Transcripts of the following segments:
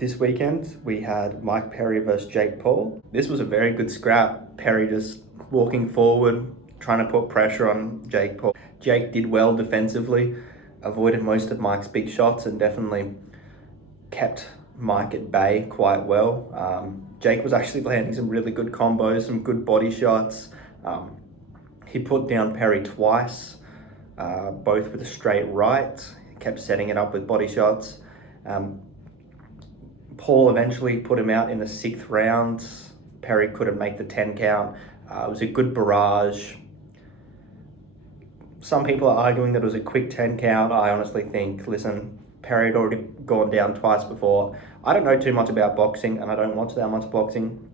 This weekend, we had Mike Perry versus Jake Paul. This was a very good scrap. Perry just walking forward, trying to put pressure on Jake Paul. Jake did well defensively, avoided most of Mike's big shots and definitely kept Mike at bay quite well. Jake was actually landing some really good combos, some good body shots. He put down Perry twice, both with a straight right. He kept setting it up with body shots. Paul eventually put him out in the 6th round. Perry couldn't make the 10 count. It was a good barrage. Some people are arguing that it was a quick 10 count. I honestly think, listen, Perry had already gone down twice before. I don't know too much about boxing and I don't watch that much boxing,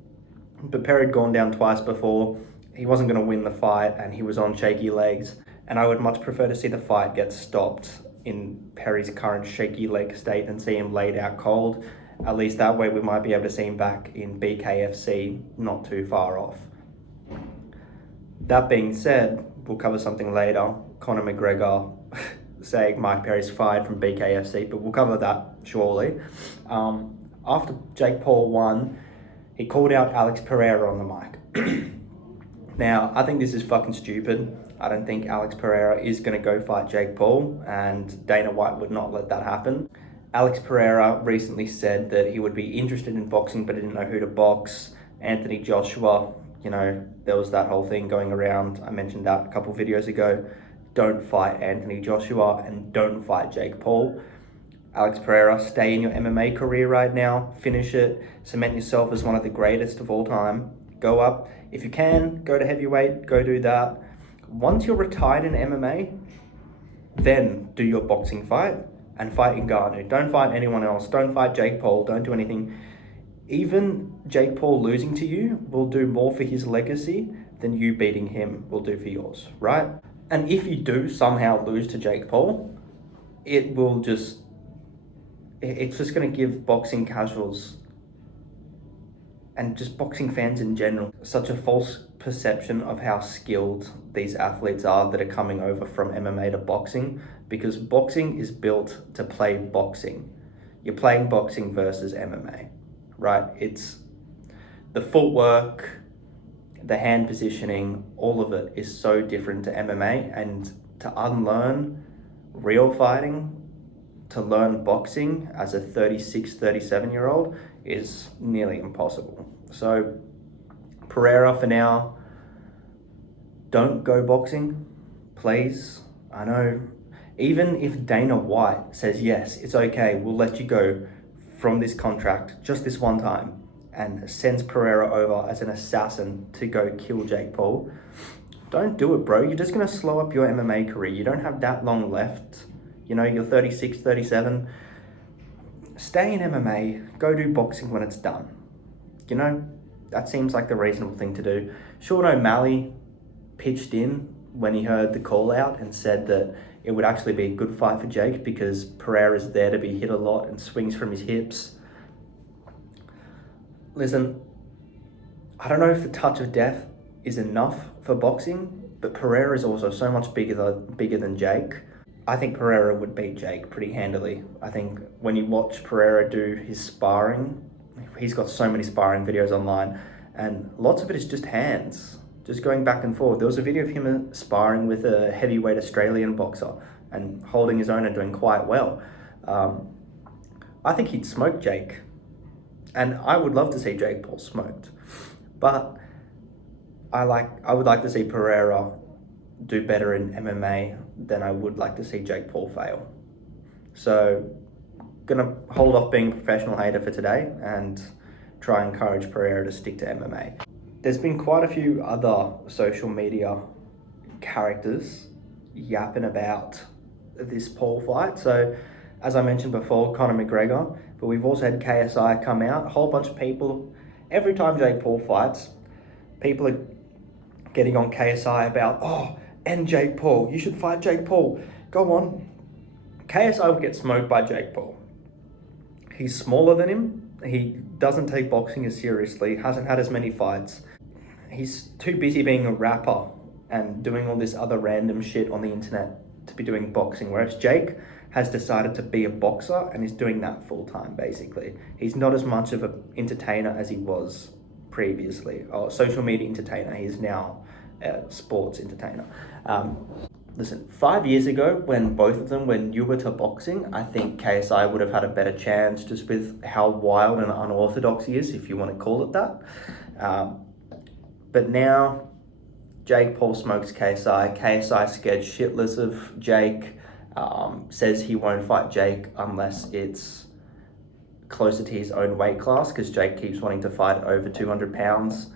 but Perry had gone down twice before. He wasn't going to win the fight and he was on shaky legs. And I would much prefer to see the fight get stopped in Perry's current shaky leg state than see him laid out cold. At least that way we might be able to see him back in BKFC not too far off. That being said, we'll cover something later. Connor McGregor saying Mike Perry's fired from BKFC, but we'll cover that shortly. After Jake Paul won, he called out Alex Pereira on the mic. Now, I think this is fucking stupid. I don't think Alex Pereira is going to go fight Jake Paul, and Dana White would not let that happen. Alex Pereira recently said that he would be interested in boxing, but he didn't know who to box. Anthony Joshua, there was that whole thing going around. I mentioned that a couple of videos ago. Don't fight Anthony Joshua and don't fight Jake Paul. Alex Pereira, stay in your MMA career right now. Finish it. Cement yourself as one of the greatest of all time. Go up. If you can, go to heavyweight. Go do that. Once you're retired in MMA, then do your boxing fight and fight Ngannou. Don't fight anyone else. Don't fight Jake Paul. Don't do anything. Even Jake Paul losing to you will do more for his legacy than you beating him will do for yours, right? And if you do somehow lose to Jake Paul, it's just going to give boxing casuals and just boxing fans in general such a false perception of how skilled these athletes are that are coming over from MMA to boxing, because boxing is built to play boxing. You're playing boxing versus MMA, right? It's the footwork, the hand positioning, all of it is so different to MMA, and to unlearn real fighting, to learn boxing as a 36, 37-year-old is nearly impossible. So Pereira, for now, don't go boxing, please. I know, even if Dana White says, yes, it's okay, we'll let you go from this contract just this one time, and sends Pereira over as an assassin to go kill Jake Paul, don't do it, bro. You're just going to slow up your MMA career. You don't have that long left. You're 36, 37. Stay in MMA. Go do boxing when it's done. That seems like the reasonable thing to do. Sean O'Malley pitched in when he heard the call out and said that it would actually be a good fight for Jake because Pereira's there to be hit a lot and swings from his hips. Listen, I don't know if the touch of death is enough for boxing, but Pereira is also so much bigger than Jake. I think Pereira would beat Jake pretty handily. I think when you watch Pereira do his sparring, he's got so many sparring videos online, and lots of it is just hands, just going back and forth. There was a video of him sparring with a heavyweight Australian boxer and holding his own and doing quite well. I think he'd smoke Jake, and I would love to see Jake Paul smoked, but I would like to see Pereira do better in MMA than I would like to see Jake Paul fail. So, gonna hold off being a professional hater for today and try and encourage Pereira to stick to MMA. There's been quite a few other social media characters yapping about this Paul fight. So, as I mentioned before, Connor McGregor, but we've also had KSI come out, a whole bunch of people. Every time Jake Paul fights, people are getting on KSI about, end Jake Paul, you should fight Jake Paul, go on. KSI would get smoked by Jake Paul. He's smaller than him, he doesn't take boxing as seriously, hasn't had as many fights. He's too busy being a rapper and doing all this other random shit on the internet to be doing boxing, whereas Jake has decided to be a boxer and is doing that full time, basically. He's not as much of an entertainer as he was previously, or social media entertainer. He's now a sports entertainer. Listen, 5 years ago, when both of them were newer to boxing, I think KSI would have had a better chance just with how wild and unorthodox he is, if you want to call it that. But now, Jake Paul smokes KSI. KSI scared shitless of Jake. Says he won't fight Jake unless it's closer to his own weight class, because Jake keeps wanting to fight over 200 pounds.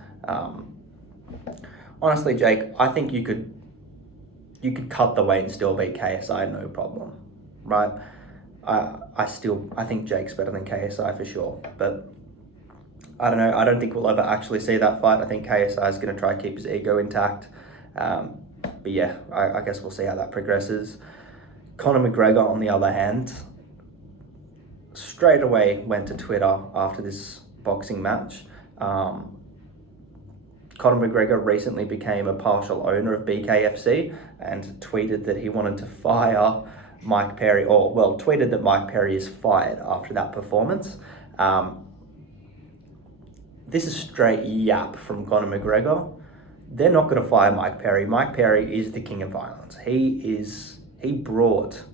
Honestly, Jake, I think you could cut the weight and still beat KSI, no problem, right? I think Jake's better than KSI for sure, but I don't know. I don't think we'll ever actually see that fight. I think KSI is going to try to keep his ego intact. But yeah, I guess we'll see how that progresses. Connor McGregor, on the other hand, straight away went to Twitter after this boxing match. Conor McGregor recently became a partial owner of BKFC and tweeted that he wanted to fire Mike Perry, tweeted that Mike Perry is fired after that performance. This is straight yap from Conor McGregor. They're not going to fire Mike Perry. Mike Perry is the king of violence. He brought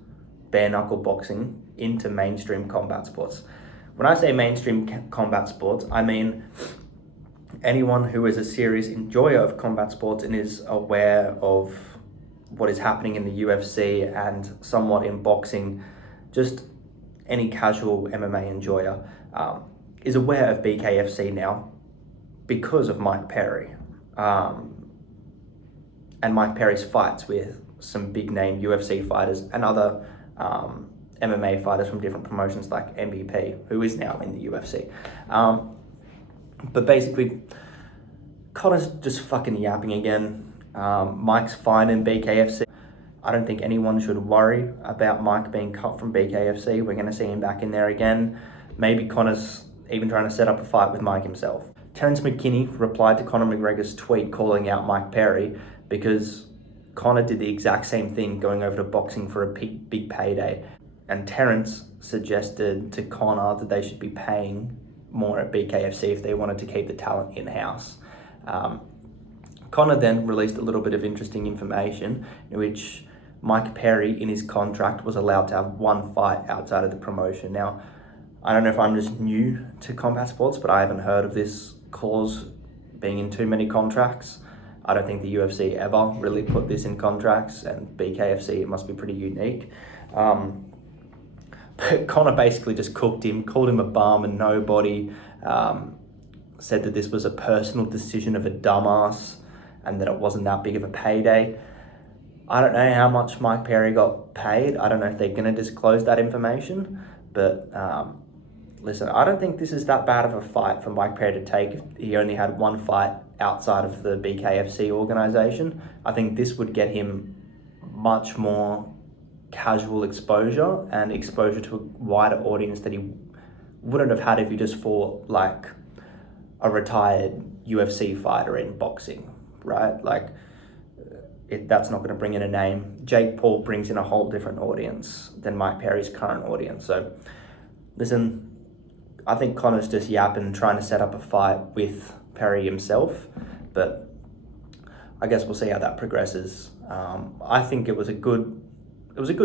bare knuckle boxing into mainstream combat sports. When I say mainstream combat sports, I mean anyone who is a serious enjoyer of combat sports and is aware of what is happening in the UFC and somewhat in boxing, just any casual MMA enjoyer, is aware of BKFC now because of Mike Perry. And Mike Perry's fights with some big name UFC fighters and other MMA fighters from different promotions like MVP, who is now in the UFC. But basically, Connor's just fucking yapping again. Mike's fine in BKFC. I don't think anyone should worry about Mike being cut from BKFC. We're going to see him back in there again. Maybe Connor's even trying to set up a fight with Mike himself. Terence McKinney replied to Conor McGregor's tweet calling out Mike Perry because Conor did the exact same thing going over to boxing for a big payday. And Terence suggested to Conor that they should be paying more at BKFC if they wanted to keep the talent in-house. Conor then released a little bit of interesting information in which Mike Perry, in his contract, was allowed to have one fight outside of the promotion. Now, I don't know if I'm just new to combat sports, but I haven't heard of this clause being in too many contracts. I don't think the UFC ever really put this in contracts, and BKFC, it must be pretty unique. But Conor basically just cooked him, called him a bum and nobody, said that this was a personal decision of a dumbass and that it wasn't that big of a payday. I don't know how much Mike Perry got paid. I don't know if they're going to disclose that information, but listen, I don't think this is that bad of a fight for Mike Perry to take if he only had one fight outside of the BKFC organization. I think this would get him much more casual exposure and exposure to a wider audience that he wouldn't have had if he just fought like a retired UFC fighter in boxing, right? Like, that's not going to bring in a name. Jake Paul brings in a whole different audience than Mike Perry's current audience. So, listen, I think Connor's just yapping, trying to set up a fight with Perry himself, but I guess we'll see how that progresses. I think it was a good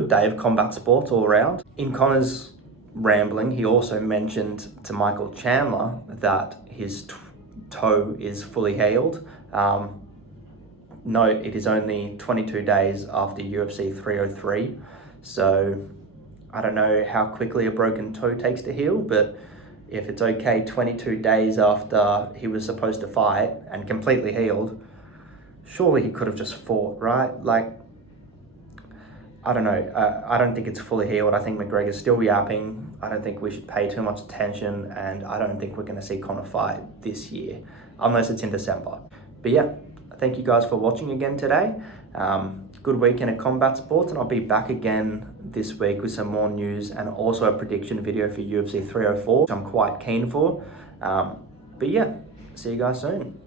day of combat sports all around. In Connor's rambling, he also mentioned to Michael Chandler that his toe is fully healed. Note, it is only 22 days after UFC 303, so I don't know how quickly a broken toe takes to heal, but if it's okay 22 days after he was supposed to fight and completely healed, surely he could have just fought, right? Like, I don't know. I don't think it's fully healed. I think McGregor's still yapping. I don't think we should pay too much attention, and I don't think we're going to see Conor fight this year, unless it's in December. But yeah, thank you guys for watching again today. Good weekend at combat sports, and I'll be back again this week with some more news and also a prediction video for UFC 304, which I'm quite keen for. But yeah, see you guys soon.